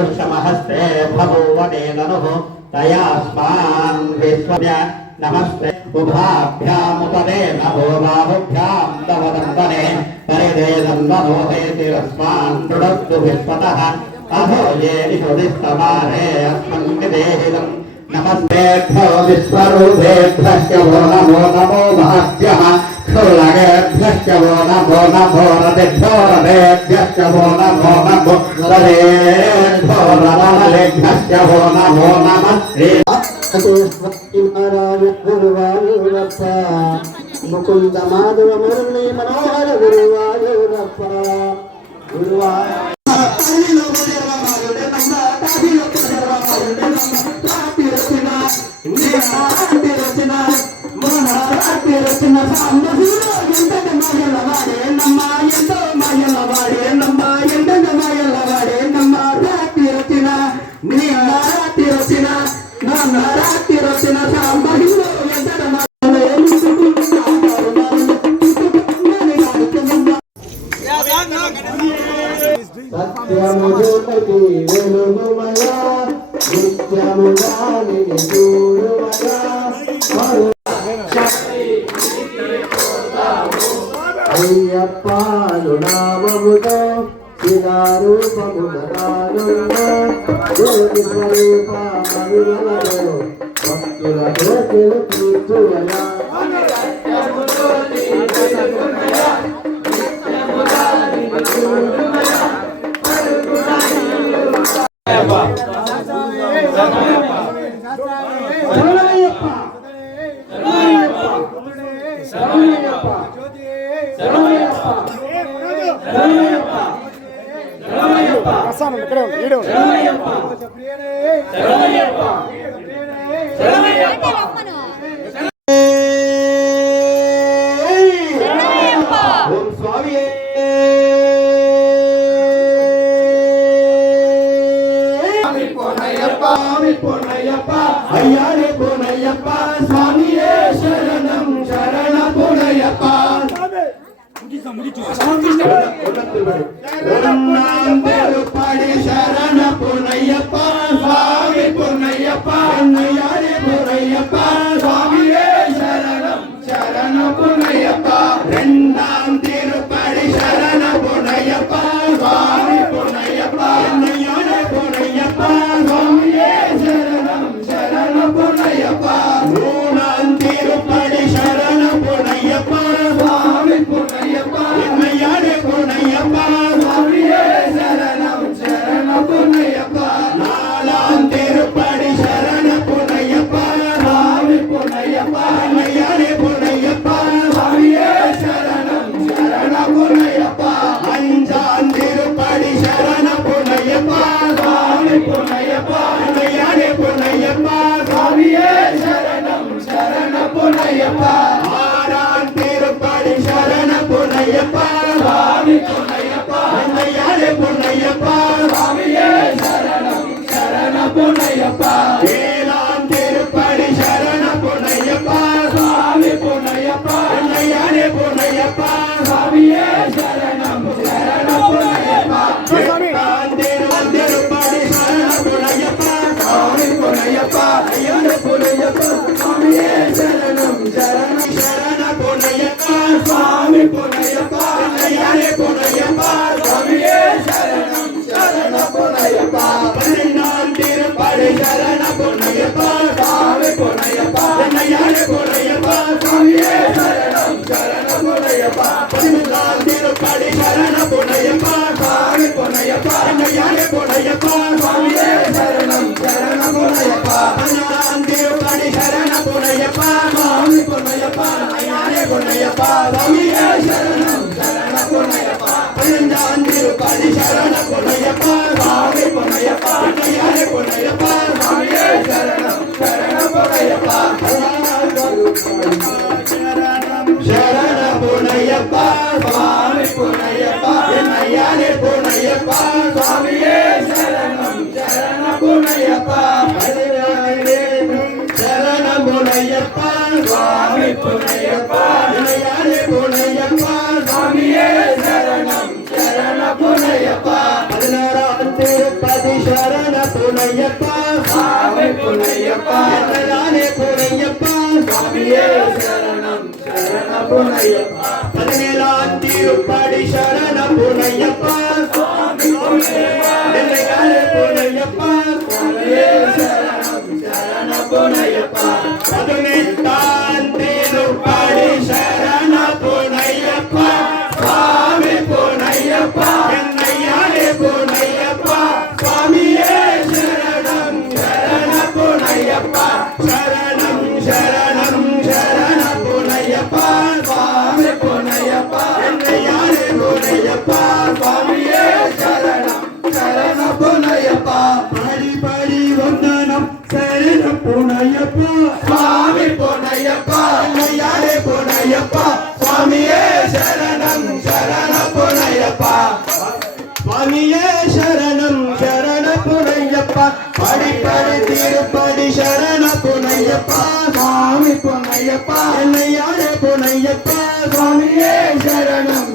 दुष्टमहस्ते भगवते ननुः तयास्मान् विश्वस्य नमस्ते उभाभ्यामुपदे नभो बाहुभ्यां तव दन्तने परिदेदं मनोहेतिरस्मान् दृढस्तु विश्वतः अधो ये निषुदिस्तमारे अस्मन् विदेहिदम् नमस्तेभ्यो विश्वरूपेभ्यश्च वो नमो नमो महभ्यः क्षुल्लकेभ्यश्च वो नमो नमो रतेभ्यो रतेभ्यश्च वो नमो नमो रतेभ्यो रमलेभ्यश्च वो नमो नमः मुकुंद माधव मुरली मनोहर गुरुवायूरप्प అయ్యప్పను నామముతో శిలారూపముదరానున్న జ్యోతి స్వరూపములలో భక్తులతో తెలుపుతువయా అయ్యారే పూనయ్యప్ప స్వామియే శరణం శరణ పూనయ్యప్ప పడి శరణ పూనయ్యప్ప స్వామి పూనయ్యప్ప అయ్యారే పూనయ్యప్ప స్వామియే శరణం శరణ పూనయ్యప్ప రెండాం తిరుపడి శరణ పూనయ్యప్ప స్వామి పూనయ్యప్ప అయ్యారే పూనయ్యప్ప స్వామియే శరణం శరణ పూనయ్యప్ప మూడాం తిరుపడి శరణ పూనయ్యప్ప స్వామి పూనయ్యప్ప అయ్యారే పూనయ్యప్ప స్వామియే శరణం శరణ పూనయ్యప్ప నాలాం తిరుపడి శరణ పూనయ్యప్ప స్వామి పూనయ్యప్ప అయ్యారే పూనయ్యప్ప స్వామియే శరణం శరణ పూనయ్యప్ప అంజాం తిరుపడి శరణ పూనయ్యప్ప స్వామి పూనయ్యప్ప అయ్యారే పూనయ్యప్ప స్వామియే శరణం శరణ పూనయ్యప్ప ఆరాం తిరుపడి శరణ పూనయ్యప్ప స్వామి పూనయ్యప్ప అయ్యారే పూనయ్యప్ప స్వామియే శరణం శరణ పూనయ్యప్ప ఏలాం తిరుపడి శరణ పూనయ్యప్ప స్వామి పూనయ్యప్ప అయ్యారే పూనయ్యప్ప స్వామియే శరణం శరణ పూనయ్యప్ప తిరుపడి శరణ పూనయ్యప్ప స్వామి పూనయ్యప్ప అయ్యారే పూనయ్యప్ప స్వామియే శరణం శరణ శరణ పూనయ్యప్ప స్వామి పూనయ్యప్ప అయ్యారే పూనయ్యప్ప స్వామియే శరణం శరణ పూనయ్యప్ప పన్నెండాం తిరుపడి శరణ పూనయ్యప్ప స్వామి పూనయ్యప్ప అయ్యారే పూనయ్యప్ప స్వామియే శరణం శరణ పూనయ్యప్ప పన్నెండాం తిరుపడి శరణ పూనయ్యప్ప స్వామి పూనయ్యప్ప అయ్యారే పూనయ్యప్ప స్వామియే శరణం శరణ పూనయ్యప్ప పన్నెండాం తిరుపడి శరణ పూనయ్యప్ప స్వామి పూనయ్యప్ప అయ్యారే పూనయ్యప్ప స్వామియే శరణం శరణ పూనయ్యప్ప పన్నెండాం తిరుపడి శరణ పూనయ్యప్ప స్వామి పూనయ్యప్ప అయ్యారే పూనయ్యప్ప స్వామియే శరణం శరణ పూనయ్యప్ప శరణ పూనయ్యప్ప స్వామి పూనయ్యప్ప అయ్యారే పూనయ్యప్ప స్వామియే శరణం శరణ పూనయ్యప్ప శరణ పూనయ్యప్ప స్వామి పూనయ్యప్ప అయ్యారే పూనయ్యప్ప சரண புனையப்பா சுவாமி புனையப்பா என்னையானே புனையப்பா சுவாமியே சரணம் சரண புனையப்பா 17ஆம் திருப்படி சரண புனையப்பா சுவாமி புனையப்பா என்னையானே புனையப்பா சுவாமியே சரணம் சரண புனையப்பா 18ஆம் திருப்படி சரண புனையப்பா சுவாமி புனையப்பா என்னையானே புனையப்பா சுவாமியே சரணம் சரண புனையப்பா சரணம் சரணம் சரண புனையப்பா சுவாமி புனையப்பா என்னையானே புனையப்பா சுவாமியே சரணம் சரண புனையப்பா படி படி வந்தனம் சரண புனையப்பா சுவாமி புனையப்பா என்னையானே புனையப்பா சுவாமியே சரணம் சரண புனையப்பா சுவாமியே சரணம் சரண புனையப்பா படி படி திருப்படி சரண புனையப்பா சுவாமி புனையப்பா என்னையானே புனையப்பா சுவாமியே சரணம்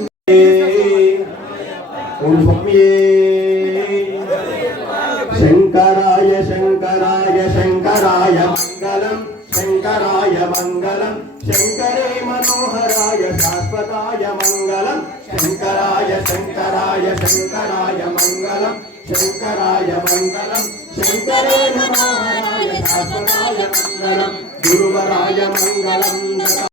ஓம் சுவாமியே शंकराय शंकराय शंकराय मंगलम शंकराय मंगलम शंकरे मनोहराय शाश्वताय मंगलम शंकराय शंकराय शंकराय मंगलम शंकराय मंगलम शंकरे मनोहराय शाश्वताय मंगलम गुरुवराय मंगलम